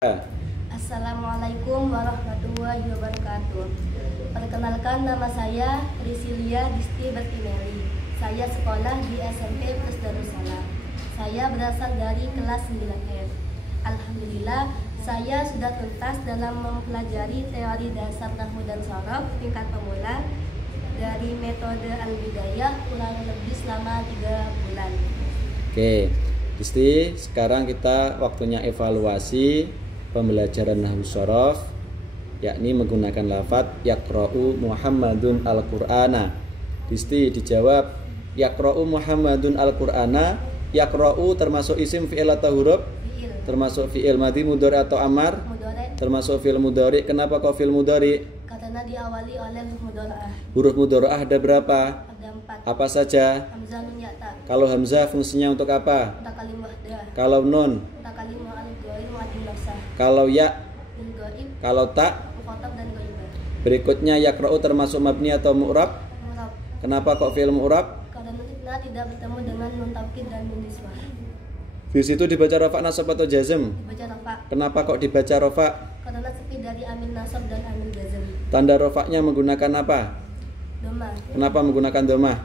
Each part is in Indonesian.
Assalamualaikum warahmatullahi wabarakatuh. Perkenalkan, nama saya Risilia Disti Bertineri. Saya sekolah di SMP Plus Darussalam. Saya berasal dari kelas 9F. Alhamdulillah, saya sudah tuntas dalam mempelajari teori dasar nahwu dan shorof tingkat pemula dari metode Al-Bidayah kurang lebih selama 3 bulan. Oke, Disti, sekarang kita waktunya evaluasi pembelajaran nahwu shorof, yakni menggunakan lafadz yaqra'u Muhammadun al-Qur'ana. Disti dijawab, yaqra'u Muhammadun al-Qur'ana. Yaqra'u termasuk isim, fi'il atau huruf? Fi'il. Termasuk fi'il madhi, mudhari atau amar? Mudhari. Termasuk fi'il mudhari. Kenapa kok fi'il mudhari? Karena diawali oleh huruf mudhara'ah. Huruf mudhara'ah ada berapa? Ada 4. Apa saja? Hamzah, nun, ya, ta. Kalau hamzah fungsinya untuk apa? Mutakalim wahdah. Kalau nun? Mutakalim al-ghaib mu'addim nafsah. Kalau ya? Lil ghaib, Kalau tak? mukhatab dan ghaibah. Berikutnya yaqra'u termasuk mabni atau mu'rab? Murab. Kenapa kok fi'il mu'rab? Karena nunitna tidak bertemu dengan nun taukid dan nun niswah. Di situ dibaca rafa, nasab atau jazm? Dibaca rafa. Kenapa kok dibaca rafa? Karena sepi dari amil nasab dan amil jazm. Tanda rafa'nya menggunakan apa? Doma. Kenapa menggunakan domah?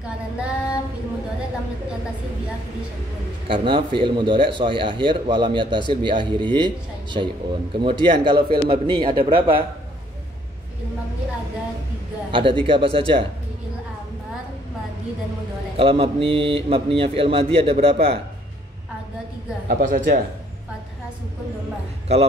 Karena fi'il mudhari' lam yattasil bi akhiri syai'un. Karena fi'il mudhari' sahih akhir walam yattasil bi akhirihi syai'un. Kemudian kalau fi'il mabni ada berapa? Fi'il mabni ada 3. Ada 3 apa saja? Fi'il amar, madi dan mudhari'. Kalau mabninya fi'il madi ada berapa? Ada 3. Apa saja? Fathah, sukun, domah. Kalau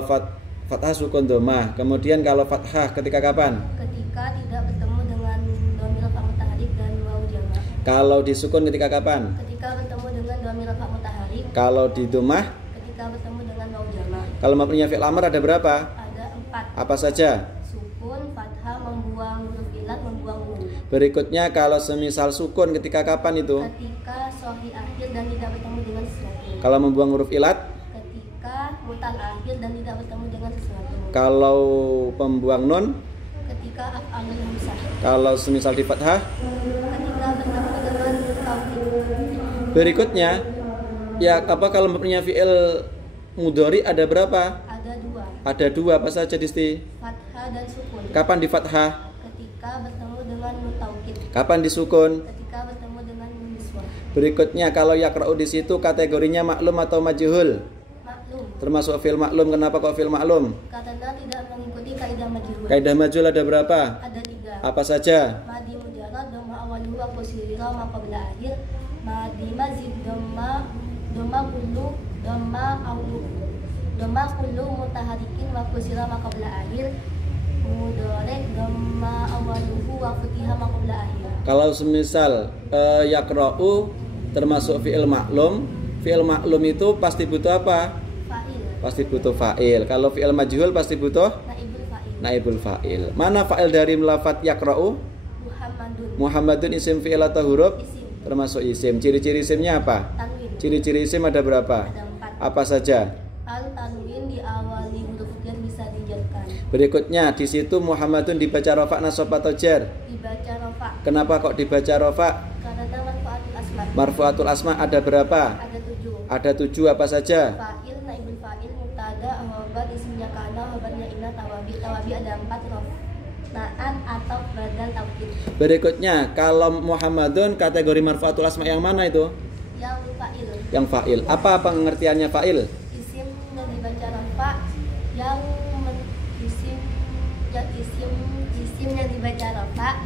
fathah sukun domah. Kemudian kalau fathah ketika kapan? Ketika tidak bertemu dengan dhamir rafa mutaharik dan wawu jamak. Kalau disukun ketika kapan? Ketika bertemu dengan dhamir rafa mutaharik. Kalau di domah? Ketika bertemu dengan wawu jamak. Kalau mabninya fi'il amr ada berapa? Ada 4. Apa saja? Sukun, fathah, membuang huruf ilat, membuang nun. Berikutnya kalau semisal sukun ketika kapan itu? Ketika sahih akhir dan tidak bertemu dengan sesuatu. Kalau membuang huruf ilat? Ketika mutal akhir dan tidak bertemu dengan sesuatu. Kalau pembuang nun? Ketika af'alul hamzah. Kalau semisal di fathah? Ketika bertemu dengan taukid. Berikutnya ya apa kalau mabninya fi'il mudhari ada berapa? Ada 2. Ada 2 apa saja Disti? Fathah dan sukun. Kapan di fathah? Ketika bertemu dengan nun taukid. Kapan disukun? Ketika bertemu dengan nun niswah. Berikutnya kalau yaqra'u di situ kategorinya maklum atau majhul? Maklum. Termasuk fi'il maklum. Kenapa kok fi'il maklum? Karena tidak mengikuti kaidah majhul. Kaidah majhul ada berapa? Ada 3. Apa saja? Madi mujarrad, dhamma awaluhu wa qasira ma qabla akhir. Madi mazid, dhamma kullu, dhamma kullu mutaharikin wa qasira ma qabla akhir. Mudhari' dhamma awaluhu wa futiha ma qabla akhir. Kalau semisal yaqra'u termasuk fi'il maklum. Fi'il maklum itu pasti butuh apa? Fa'il. Pasti butuh fa'il. Kalau fi'il majhul pasti butuh Naibul fa'il. naibul fa'il. Mana fa'il dari lafadz yaqra'u? Muhammadun. Muhammadun isim fi'il atau huruf? Isim. Termasuk isim. Ciri-ciri isimnya apa? Tanwin. Ciri-ciri isim ada berapa? Ada 4. Apa saja? Al tanwin diawali huruf jar bisa dijarkan. Berikutnya di situ Muhammadun dibaca rafa, nasab atau jar? Dibaca rafa. Kenapa kok dibaca rafa? Karena marfu'atul asma. Marfu'atul asma ada berapa? Ada 7. Ada 7 apa saja? Fa'il, naibul fa'il, mubtada, khabar, isimnya kana, khabarnya inna, tawabi. Tawabi ada 4 rof. Na'at atau badal taukid. Berikutnya kalau Muhammadun kategori marfu'atul asma yang mana itu? Yang fa'il. Yang fa'il. Apa pengertiannya fa'il? Isim yang dibaca rafa, yang isim yang dibaca rafa,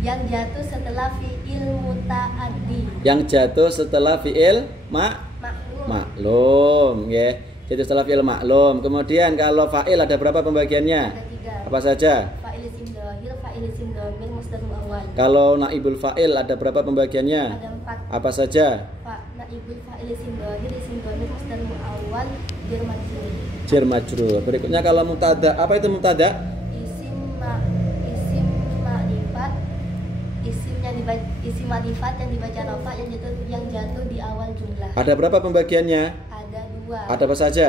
yang jatuh setelah fi'il muta'addi. Yang jatuh setelah fi'il Maklum. maklum, ya. Jadi setelah fi'il maklum. Kemudian kalau fa'il ada berapa pembagiannya? Ada 3. Apa saja? Fa'il isim dhahir, fa'il isim dhamir, masdarul awal. Kalau naibul fa'il ada berapa pembagiannya? Ada 4. Apa saja? Naibul fa'il isim dhahir, isim dhamir, masdarul awal, jar majrur. Jar majrur. Berikutnya kalau mubtada, apa itu mubtada? Isim ma'rifat, isim ma'rifat yang dibaca rafa, yang jatuh di awal jumlah. Ada berapa pembagiannya? Ada 2. Ada apa saja?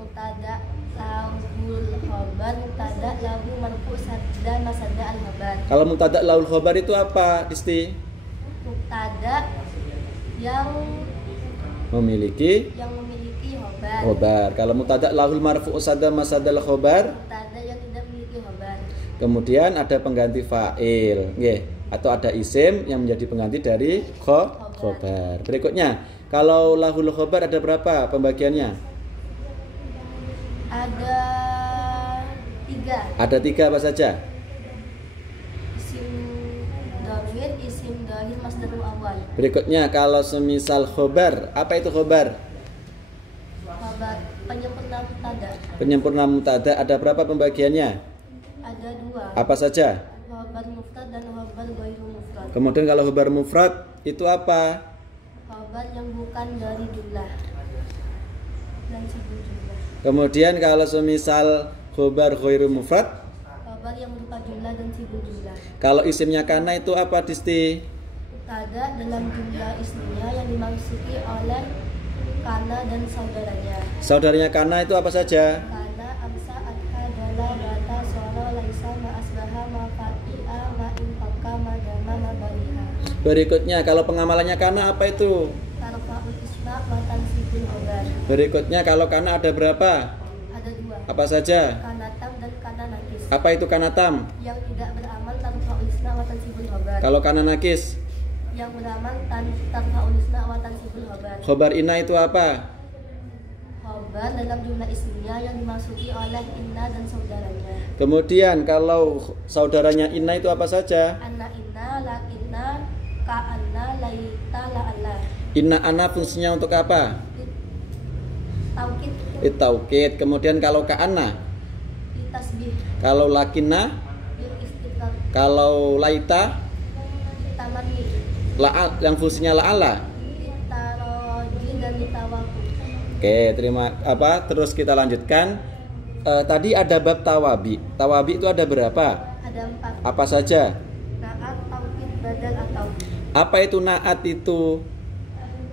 Mubtada lahul khabar, mubtada lahu marfu sadda masadda al khabar. Kalau mubtada laul khobar itu apa, Disti? Mubtada yang Memiliki memiliki khabar. khobar. Kalau mubtada lahul marfu'u sadda masadal khobar. Mubtada yang tidak memiliki khobar. Kemudian ada pengganti fa'il, nggih, atau ada isim yang menjadi pengganti dari khobar. Berikutnya, kalau lahul khobar ada berapa pembagiannya? Ada 3. Ada 3 apa saja? Isim dhamir, isim dhahir, masdarul awal. Berikutnya, kalau semisal khobar, apa itu khobar? Khobar penyempurna mubtada. Penyempurna mubtada ada berapa pembagiannya? Ada 2. Apa saja? Khobar mufrad dan khobar ghairu mufrad. Kemudian kalau khobar mufrad itu apa? Khobar yang bukan dari jumlah dan sibuk jumlah. Kemudian kalau semisal khobar ghairu mufrad, Khobar yang berupa jumlah dan sibuk jumlah. kalau isimnya kana itu apa, Disti? Mubtada dalam jumlah isminya yang dimasuki oleh kana dan saudaranya. Saudaranya kana itu apa saja? Kana, amsa, adha, dala, bata, soro, laisa, ma asbaha, ma fati'a, ma infaka, ma dama, ma bariha. Berikutnya kalau pengamalannya kana apa itu? Tarfa'ul isma, ma tansibul khobar. Berikutnya kalau kana ada berapa? Ada 2. Apa saja? Kana tam dan kana nakis. Apa itu kana tam? Yang tidak beramal tarfa'ul isma, ma tansibul khobar. Kalau kana nakis? Yang beramal tarfa'ul isma, ma tansibul khobar. Khobar inna itu apa? Khobar dalam jumlah isminya yang dimasuki oleh inna dan saudaranya. Kemudian kalau saudaranya inna itu apa saja? Anna inna, la inna, ka anna, laita, la alla. Inna ana fungsinya untuk apa? Taukid, Taukid. Kemudian kalau ka'anna, tasbih, kalau lakinna, istiqlal, kalau laita, tamani, yang fungsinya la'ala. taroji dan ditawaku. Oke, terus kita lanjutkan. Tadi ada bab tawabi. Tawabi itu ada berapa? Ada 4. Apa saja? Naat, taukid, badal atau. Apa itu naat itu?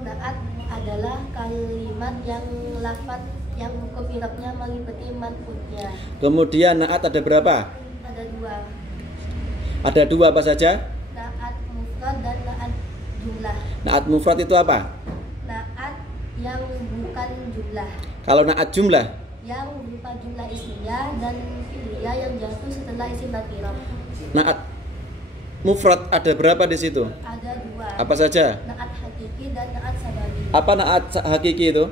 Naat adalah kalimat yang lafaz yang hukum i'rabnya meliputi man'utnya. Kemudian naat ada berapa? Ada 2. Ada 2 apa saja? Naat mufrad dan naat jumlah. Naat mufrad itu apa? Naat yang bukan jumlah, Kalau naat jumlah, yang berupa jumlah ismiyah dan fi'liyah yang jatuh setelah isim nakirah. naat mufrad ada berapa di situ? Ada 2. Apa saja? Naat hakiki dan naat sababi. Apa naat hakiki itu?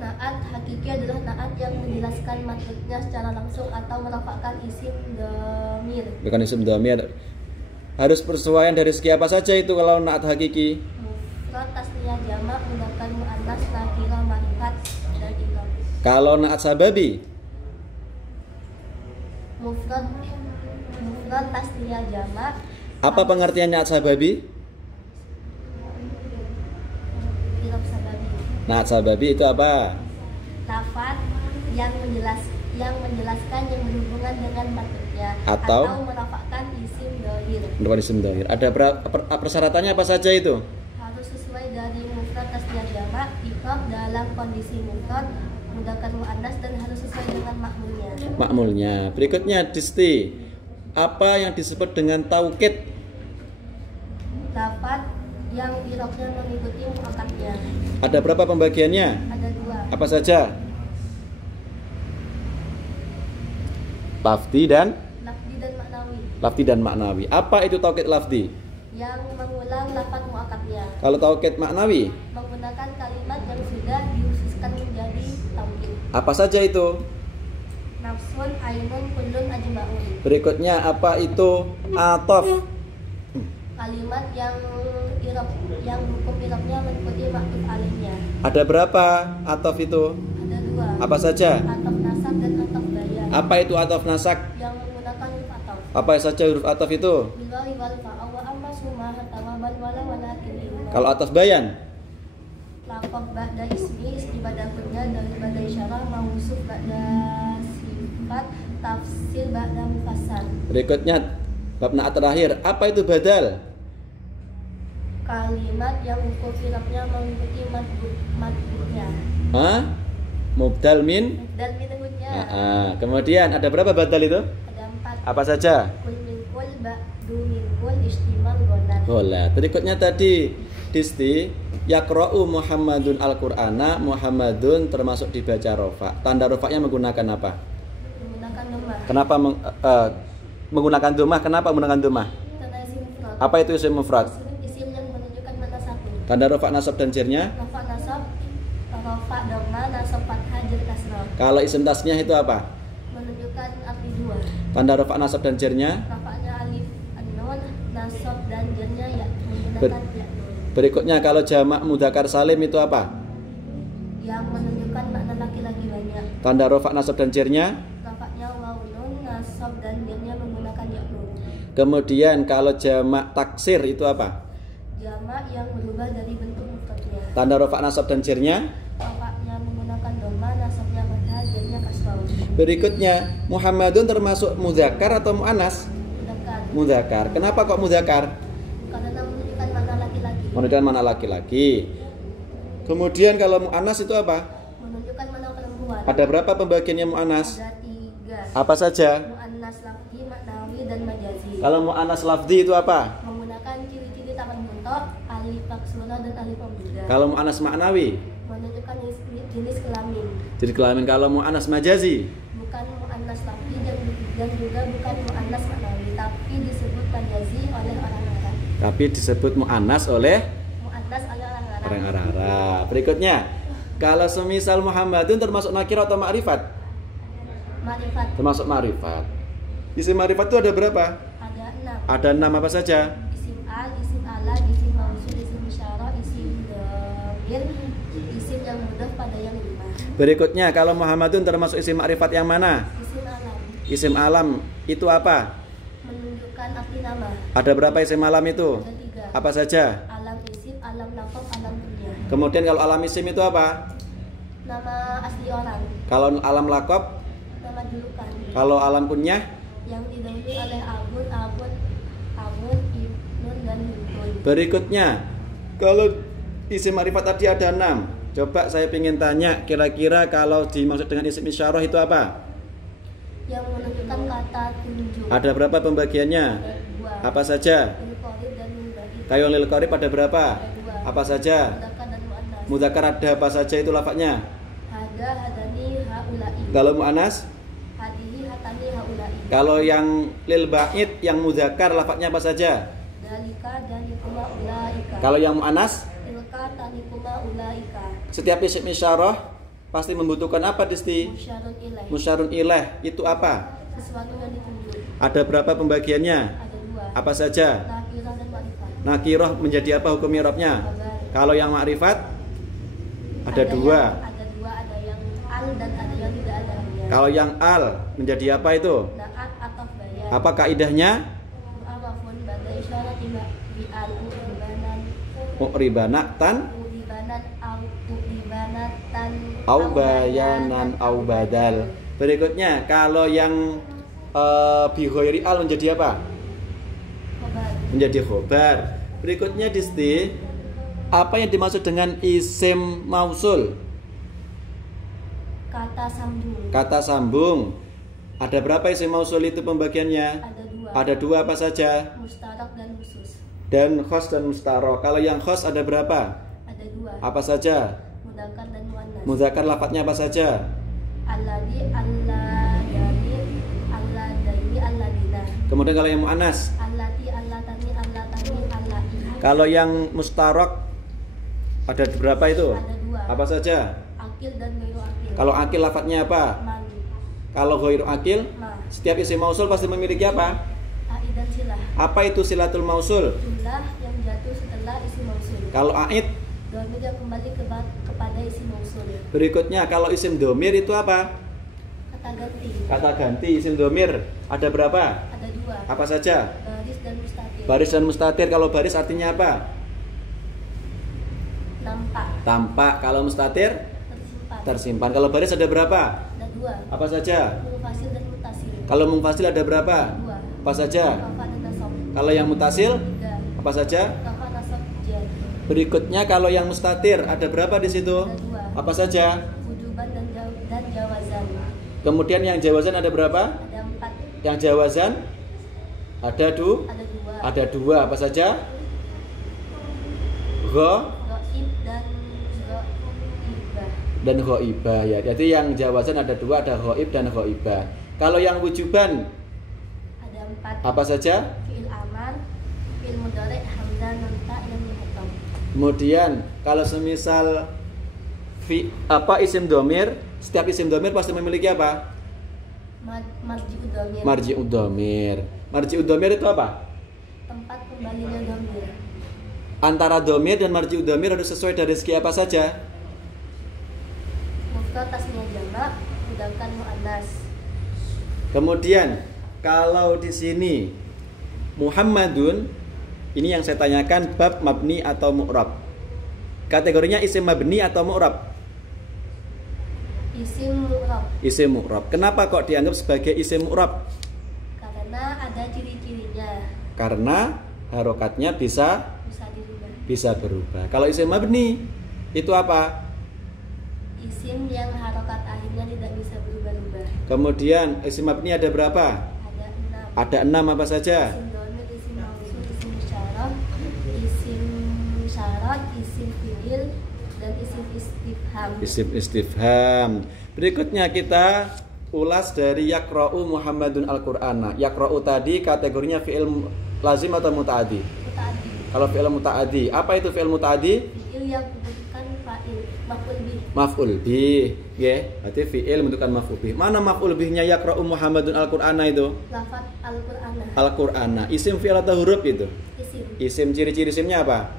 Naat hakiki adalah naat yang menjelaskan maksudnya secara langsung atau merafakkan isim dhamir. Bukan isim dhamir. Harus persesuaian dari segi apa saja itu kalau naat hakiki? Mufrad, tasniyah, jamak, mudzakkar, muannas, nakirah, ma'rifat dan idgham. Kalau naat sababi? Mufrad, tasniyah, jamak. Apa pengertian naat sababi? I'rab sababi. Naat sababi itu apa? Lafaz yang menjelaskan yang berhubungan dengan maksudnya Atau merafakkan isim dhamir. Bukan isim dhamir. Ada persyaratannya apa saja itu? Harus sesuai dari mufrad, tasniyah, jamak, i'rab dalam kondisi mufrad, mudzakkar, muannas dan harus sesuai dengan makmulnya. Makmulnya. Berikutnya, Disti. Apa yang disebut dengan taukid? Lafaz yang i'rabnya mengikuti muakkadnya. Ada berapa pembagiannya? Ada 2. Apa saja? Lafdi dan Lafzi dan maknawi. lafdi dan maknawi. Apa itu taukid lafdi? Yang mengulang lafaz muakkadnya. Kalau taukid maknawi, Menggunakan kalimat yang sudah dikhususkan menjadi taukid. apa saja itu? Nafsun, ainun, kullun, ajma'un. Berikutnya apa itu atof? Kalimat yang hukum i'rabnya mengikuti maktub alihnya. Ada berapa atof itu? Ada 2. Apa saja? Atof nasab dan atof bayan. Apa itu atof nasak? Yang menggunakan huruf atof. Apa saja huruf atof itu? Billahi wal fa'a wa amma summa tawaban wala walakin inna. Kalau atof bayan? Lafaz ba'da ismi ba'da kunya dari ba'da isyarah mausuf ba'da sifat tafsir ba'da mufassal. Berikutnya bab naat terakhir. Apa itu badal? Kalimat yang hukum i'rabnya mengikuti matbu'nya. Hah? Mubdal min? Dan minhunnya. Kemudian ada berapa badal itu? Ada 4. Apa saja? Kul min kul ba'du min kul istimal golat. Golat. Berikutnya tadi Disti, Yaqra'u Muhammadun Al-Qur'ana, Muhammadun termasuk dibaca rofa. Tanda rofanya menggunakan apa? Menggunakan domah. Kenapa menggunakan domah? Kenapa menggunakan domah? Karena isim mufrad. Apa itu isim mufrad? Isim yang menunjukkan mana satu. Tanda rofa, nasab dan jernya? Rafa nasab, rafa domah, nasab fathah, jar kasrah. Kalau isim tasniah itu apa? Menunjukkan arti dua. Tanda rofa, nasab dan jernya? Rafanya alif an-nun, nasab dan jarnya ya menggunakan ya nun. Berikutnya kalau jamak mudzakkar salim itu apa? Yang menunjukkan makna laki-laki banyak. Tanda rofa, nasab dan jernya? Rafanya waw nun, nasab dan jarnya menggunakan ya nun. Kemudian kalau jamak taksir itu apa? Jamak yang berubah dari bentuk mufradnya. Tanda rofa, nasab dan jernya? Rafanya menggunakan domah, nasabnya fathah, jarnya kasrah. Berikutnya Muhammadun termasuk mudzakkar atau muannas? Mudzakkar. Mudzakkar. Kenapa kok mudzakkar? Karena menunjukkan makna laki-laki. Menunjukkan mana laki-laki. Kemudian kalau muannas itu apa? Menunjukkan makna perempuan. Ada berapa pembagiannya muannas? Ada 3. Apa saja? Muannas lafzi, maknawi dan majazi. Kalau muannas lafzi itu apa? Menggunakan ciri-ciri tangan bentok, alif maksuna dan alif pemuda. Kalau muannas maknawi? Menunjukkan jenis kelamin. Jadi kelamin. Kalau muannas majazi? Bukan muannas lafzi dan juga bukan muannas maknawi, tapi disebut majazi oleh orang Arab. Tapi disebut muannas oleh Muannas oleh orang Arab. orang Arab. Berikutnya, kalau semisal Muhammadun termasuk nakirah atau ma'rifat? Ma'rifat Termasuk ma'rifat. Isim ma'rifat itu ada berapa? ada 6. Ada 6 apa saja? Isim al, isim ala, isim mausul, isim isyarah, isim dhamir, isim yang mudhaf pada yang 5. Berikutnya, kalau Muhammadun termasuk isim ma'rifat yang mana? Isim alam Isim alam itu apa? menunjukkan arti nama. Ada berapa isim alam itu? Ada 3. Apa saja? Alam isim, alam laqab, alam kunyah. Kemudian kalau alam isim itu apa? Nama asli orang, Kalau alam lakob? nama julukan Kalau alam kunyah? yang didahului oleh abun, ibnun dan hibun. Berikutnya, kalau isim ma'rifat tadi ada 6. Coba saya ingin tanya, kira-kira kalau dimaksud dengan isim isyarah itu apa? Yang menunjukkan kata tunjuk. Ada berapa pembagiannya? Ada 2. Apa saja? Lil qarib dan mubadid. Kayu lil qarib ada berapa? Ada 2. Apa saja? Mudzakkar dan muannas. Mudzakkar ada apa saja itu lafadznya? Hada, hadani, haulai. Kalau muannas? Hadihi, hatani, haulai. Kalau yang lil ba'id yang mudzakkar lafadznya apa saja? Dalika, danikuma, ulaika. Kalau yang muannas? Tilka, tanikuma, ulaika. Setiap isim isyarah pasti membutuhkan apa Disti? Musyarun ilaih. Musyarun ilaih itu apa? Sesuatu yang ditunjuk. Ada berapa pembagiannya? Ada 2. Apa saja? Nakirah dan ma'rifat. Nakirah menjadi apa hukum i'rabnya? Khabar. Kalau yang ma'rifat ada 2. Ada 2, ada yang al dan ada yang tidak ada. Kalau yang al menjadi apa itu? Naat atau bayan. Apa kaidahnya? Mu'arrafun bada isyarat bi al ubanan Mu'ribana tan ubanatan au bayanan au badal. Berikutnya, kalau yang bi ghairi al menjadi apa? Khabar. Menjadi khobar. Berikutnya Disti, apa yang dimaksud dengan isim mausul? Kata sambung. Kata sambung. Ada berapa isim mausul itu pembagiannya? Ada 2. Ada 2 apa saja? Mustarak dan khusus. Dan khos dan mustaro. Kalau yang khos ada berapa? Ada 2. Apa saja? Mudzakkar dan muannas. Mudzakkar lafadznya apa saja? Alladzi, alladani, alladaini, alladina. Kemudian kalau yang muannas? Allati, allatani, allatani, allai. Kalau yang mustarok ada berapa itu? Ada 2. Apa saja? Akil dan ghairu akil. Kalau akil lafadznya apa? Man, Kalau ghairu akil, ma, setiap isim mausul pasti memiliki apa? ai dan silah. Apa itu silatul mausul? Jumlah yang jatuh setelah isi mausul. Kalau aid, Dhamir yang kembali kepada isi mausul. berikutnya kalau isim domir itu apa? Kata ganti. Kata ganti isim domir ada berapa? Ada 2. Apa saja? Baris dan mustatir. Baris dan mustatir. Kalau baris artinya apa? Nampak. Tampak. Kalau mustatir Tersimpan. tersimpan. Kalau baris ada berapa? Ada 2. Apa saja? Mufasil dan mutasil. Kalau mungfasil ada berapa? 2. Apa saja? Rafa dan nasab. Kalau yang mutasil 3. apa saja? Rafa, nasab, jar. Berikutnya kalau yang mustatir ada berapa di situ? Ada 2. Apa saja? Wujuban dan jawazan. Kemudian yang jawazan ada berapa? Ada 4. Yang jawazan ada Ada 2. ada 2. Apa saja? Gho, Ghaib dan ghaibah ya. Jadi yang jawaban ada dua, ada ghaib dan ghaibah. Kalau yang wujuban Ada 4. apa saja? Fi'il amar, fi'il mudhari, hamzah, nun ta yang muhatam. Kemudian kalau semisal isim domir, setiap isim domir pasti memiliki apa? Marji'ud dhamir. Marji'ud domir. Marji'ud domir itu apa? Tempat kembalinya dhamir. Antara domir dan marji'ud domir harus sesuai dari segi apa saja? Mufrad tasniyah jamak, sedangkan muannas. Kemudian kalau di sini Muhammadun, ini yang saya tanyakan bab mabni atau mu'rab. Kategorinya isim mabni atau mu'rab? Isim mu'rab. Isim mu'rab. Kenapa kok dianggap sebagai isim mu'rab? Karena ada ciri-cirinya. Karena harokatnya bisa Bisa dirubah. berubah. Kalau isim mabni itu apa? Isim yang harokat akhirnya tidak bisa berubah-ubah. Kemudian isim mabni ada berapa? Ada 6. Ada 6 apa saja? Isim dhamir, isim mausul, isim isyarah, isim syarat, isim fi'il, dan isim istifham. Isim istifham. Berikutnya kita ulas dari yaqra'u Muhammadun Al-Qur'ana. Yaqra'u tadi kategorinya fi'il lazim atau muta'addi? Muta'addi. Kalau fi'il muta'addi, apa itu fi'il muta'addi? Fi'il yang membutuhkan fa'il, maf'ul bih. Maf'ul bih, ya. Berarti fi'il membutuhkan maf'ul bih. Mana maf'ul bihnya yaqra'u Muhammadun Al-Qur'ana itu? Lafaz Al-Qur'ana. Al-Qur'ana. Isim fi'il atau huruf itu? Isim. Isim, ciri-ciri isimnya apa?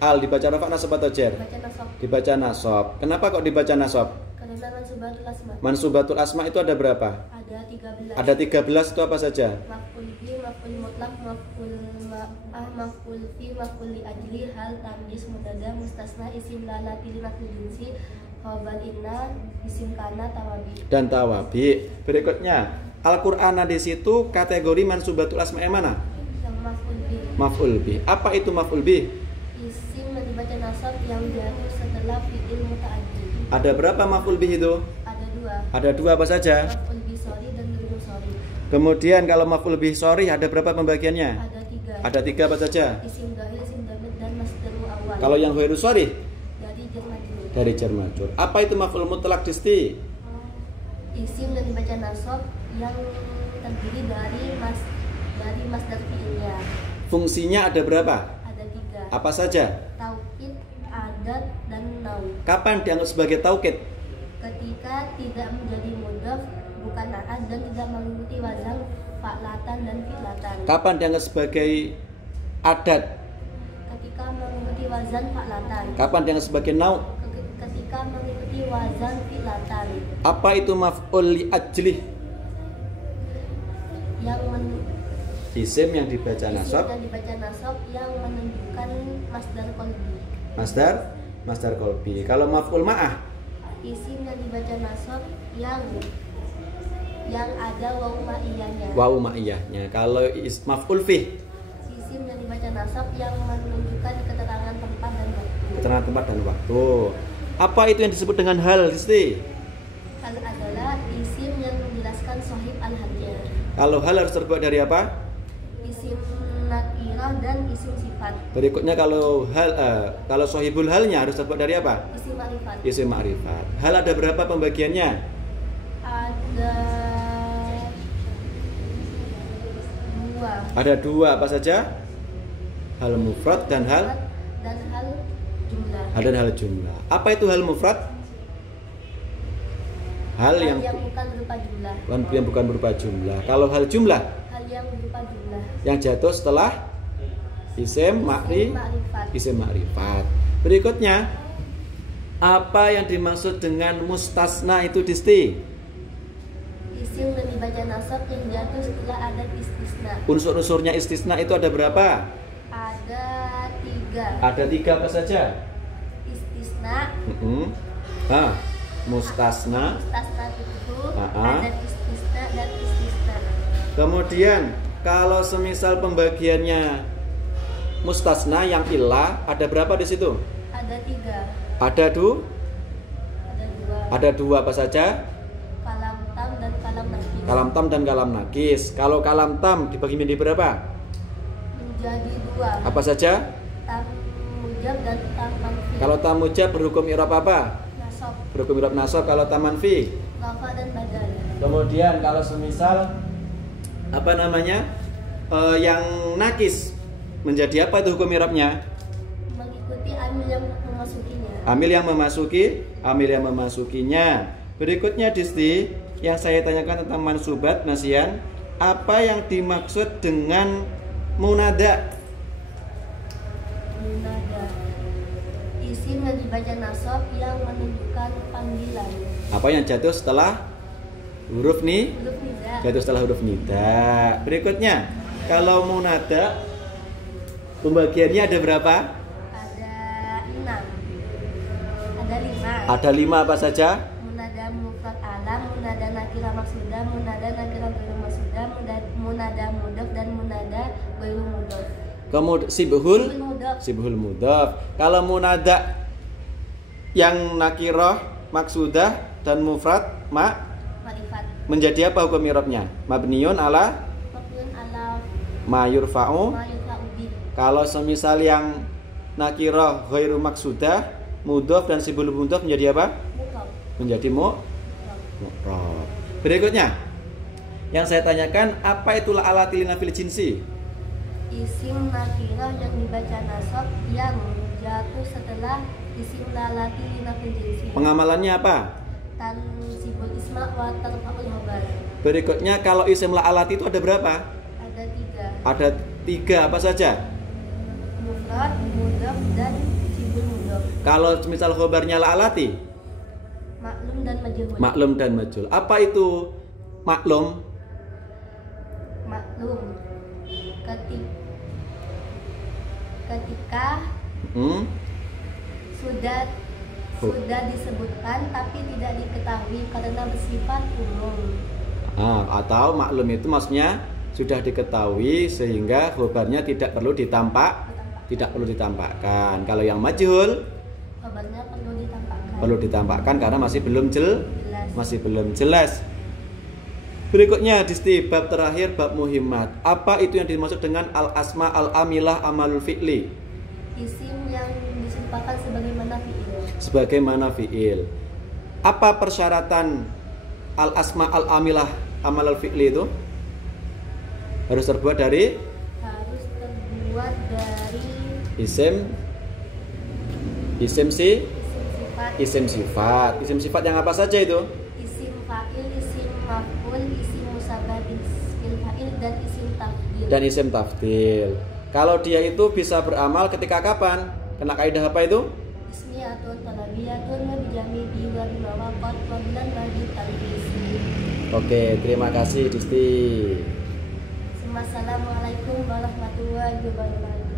Al. Dibaca rafa nasab atau jar? Baca nasab. Dibaca nasab. Kenapa kok dibaca nasab? Karena mansubatul asma. Mansubatul asma itu ada berapa? Ada 13. Ada 13, itu apa saja? Maf'ul bi, maf'ul mutlaq, maf'ul ma'ah, maf'ul fi, maf'ul li ajli, hal, tamyiz, mubtada, mustasna, isim la lati li nafil jinsi, khabar inna, isim kana, tawabi. Dan tawabi. Berikutnya, Al-Qur'ana di situ kategori mansubatul asma yang mana? Yang maf'ul bi. Maf'ul bih. Apa itu maf'ul bih? Isim yang dibaca nasab yang jatuh setelah fi'il muta'addi. Ada berapa maf'ul bih itu? Ada 2. Ada 2 apa saja? Maf'ul bi sori dan ghairu sori. Kemudian kalau maf'ul bih sori ada berapa pembagiannya? Ada 3. Ada 3 apa saja? Isim dhahir, isim dhamir, dan masdaru awal. Kalau yang ghairu sori dari jar majrur. dari jar majrur. Apa itu maf'ul mutlaq disti? Isim yang dibaca nasab yang terdiri dari masdar fi'ilnya. Fungsinya ada berapa? Ada 3. Apa saja? Taukid, adat, dan naum. Kapan dianggap sebagai taukid? Ketika tidak menjadi mudhaf, bukan naat, dan tidak mengikuti wazan fa'latan dan fi'latan. Kapan dianggap sebagai adat? Ketika mengikuti wazan fa'latan. Kapan dianggap sebagai nau? Ketika mengikuti wazan fi'latan. Apa itu maf'ul li ajlih? Isim yang dibaca nasab. Isim yang dibaca nasab yang menunjukkan masdar qalbi. Masdar qalbi. Kalau maf'ul ma'ah? Isim yang dibaca nasab yang ada wawu ma'iyahnya. Wawu ma'iyahnya. Kalau maf'ul fih? Isim yang dibaca nasab yang menunjukkan keterangan tempat dan waktu. Keterangan tempat dan waktu. Apa itu yang disebut dengan hal, Isti? Hal adalah isim yang menjelaskan sahib al-halnya. Kalau hal harus terbuat dari apa? Isim nakirah dan isim sifat. Berikutnya kalau hal, kalau sahibul halnya harus terbuat dari apa? Isim ma'rifat. Isim ma'rifat. Hal ada berapa pembagiannya? Ada 2. Ada 2 apa saja? Hal mufrad dan hal jumlah. Dan hal jumlah. Apa itu hal mufrad? Hal yang bukan berupa jumlah. Yang bukan berupa jumlah. Kalau hal jumlah? Hal yang berupa jumlah. Yang jatuh setelah isim ma'rifat. Berikutnya, apa yang dimaksud dengan mustasna itu, Disti? Isim yang dibaca nasab yang jatuh setelah ada istisna. Unsur-unsurnya istisna itu ada berapa? Ada 3. Ada 3 apa saja? Istisna. Mustasna. Mustasna itu ada istisna dan istisna. Kemudian kalau semisal pembagiannya mustasna yang ilah ada berapa di situ? Ada 3. Ada 2. Ada 2. Ada 2 apa saja? Kalam tam dan kalam nakis. Kalam tam dan kalam nakis. Kalau kalam tam dibagi menjadi berapa? Menjadi 2. Apa saja? Tam mujab dan tam manfi. Kalau tam mujab berhukum i'rab apa? Nasab. berhukum i'rab nasab kalau taman fi. Rafa dan badal. Kemudian kalau semisal apa namanya? Yang nakis menjadi apa itu hukum i'rabnya? Mengikuti amil yang memasukinya. Amil yang memasukinya. Berikutnya Disti, yang saya tanyakan tentang mansubat nasian, apa yang dimaksud dengan munada? Munada isim yang dibaca nasab yang menunjukkan panggilan. Apa yang jatuh setelah huruf ni? Huruf nida. Jatuh setelah huruf nida. Berikutnya, kalau munada pembagiannya ada berapa? Ada 6. Ada 5. Ada 5 apa saja? Munada mufrad alam, munada nakirah maksudah, munada nakirah ghairu maksudah, munada mudhof dan munada ghairu mudhof. Kemudian sibhul mudhof. Kalau munada yang nakirah, maksudah dan mufrad Ma'rifat. menjadi apa hukum i'rabnya? Mabniun ala Mabniun ala ma yurfa'u. bi. Kalau semisal yang nakirah ghairu maksudah, mudhof dan sibhul mudhof menjadi apa? Mudhof. Menjadi mu'rab. Berikutnya, yang saya tanyakan, apa itulah alati linafil jinsi? Isim nakirah yang dibaca nasab yang jatuh setelah isim lalati linafil jinsi. Pengamalannya apa? Tansibul isma wa tarfa'ul khabar. Berikutnya, kalau isim la'alati itu ada berapa? Ada 3. Ada 3 apa saja? Mufrad, mudhof dan sibul mudhof. Kalau misal khobarnya la'alati? Maklum dan majhul. Maklum dan majhul. Apa itu maklum? Maklum ketika sudah disebutkan tapi tidak diketahui karena bersifat umum. Atau maklum itu maksudnya sudah diketahui sehingga khobarnya tidak perlu ditampakkan. Kalau yang majhul Khobarnya perlu ditampakkan karena masih belum jelas. Berikutnya Disti, bab terakhir, bab muhimmat. Apa itu yang dimaksud dengan al-asma al-amilah amalul fi'li? Isim yang disimpahkan sebagaimana fi'il. Apa persyaratan al-asma al-amilah amalul fi'li itu? Harus terbuat dari isim sifat. Isim sifat yang apa saja itu? Isim fa'il, isim maf'ul, isim musabbah bil fa'il dan isim tafdil. Kalau dia itu bisa beramal ketika kapan? Kena kaidah apa itu? Ismiyatun talabiyatun wa bijami'i wa bimawaqat wa bilan bagi talbisi. Oke, terima kasih Disti. Assalamualaikum warahmatullahi wabarakatuh.